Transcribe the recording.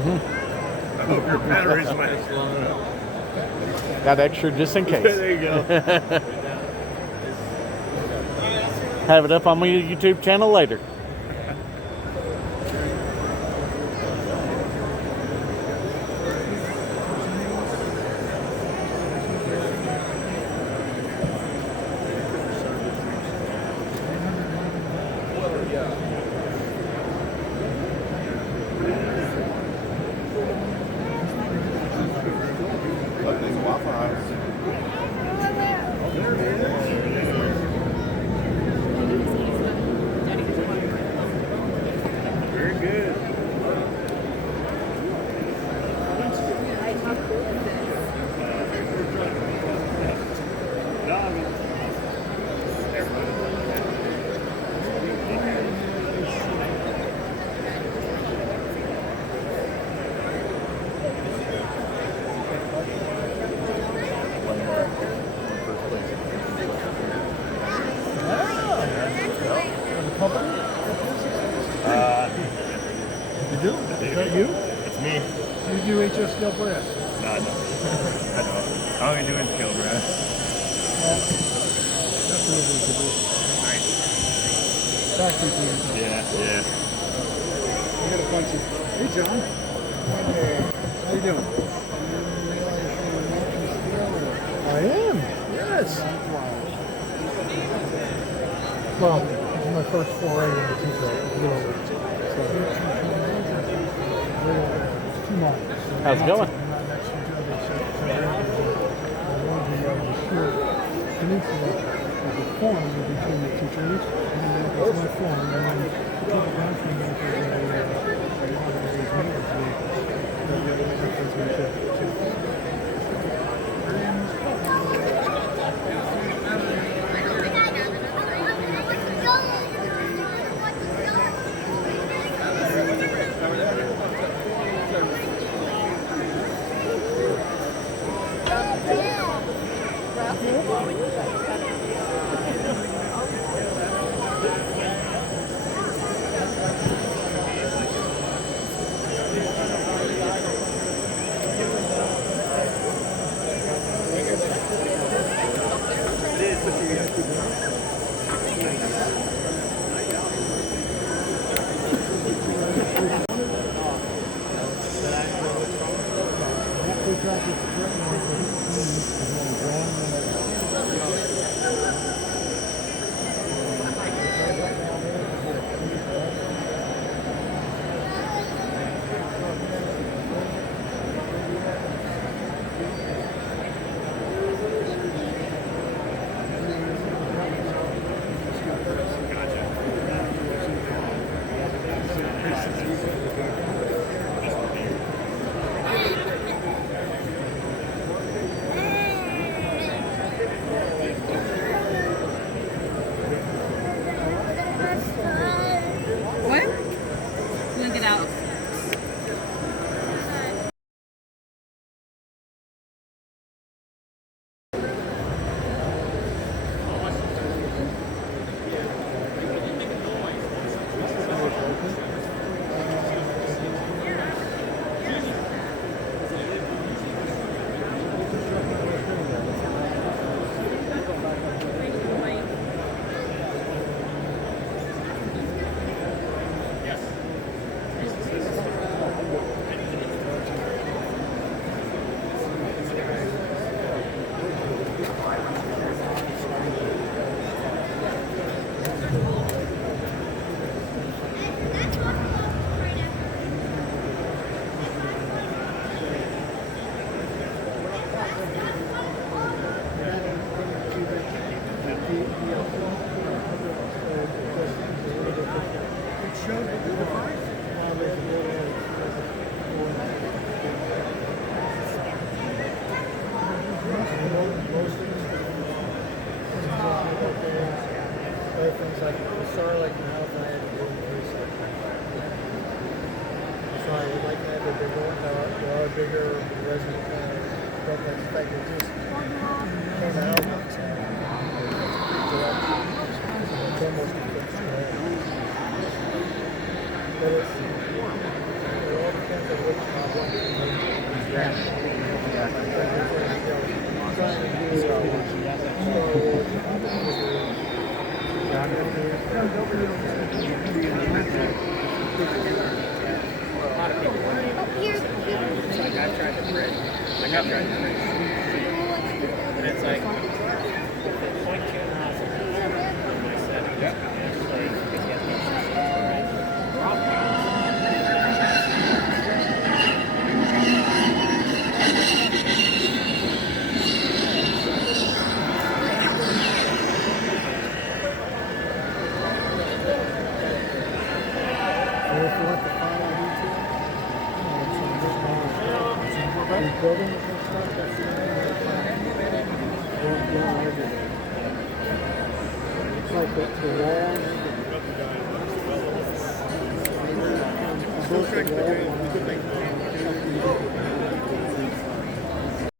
I hope your batteries last long enough. Got extra just in case. There you go. Have it up on my YouTube channel later. You do? Is that you? It's me. You do HS scale brass? No, I don't. I don't. I only do in-scale brass. Well, that's what we could do. Nice. Factory thing. Yeah. I got a bunch of... Hey, John. Hey. How you doing? I am. Yes. Well, this is my first foray into Ttrak. So, 2 months. How's it going? Peninsula is a form between the two trees, and then it's my form, and then people down from there bigger resident protests that you just came out. It's almost a fixed rate. But it all depends on which I've tried to print. Like I've tried to print. And it's like point two and a half on my set. Yeah. It's like it gets building and stuff, that's the only way to find it. It's like the wall. Still trying to do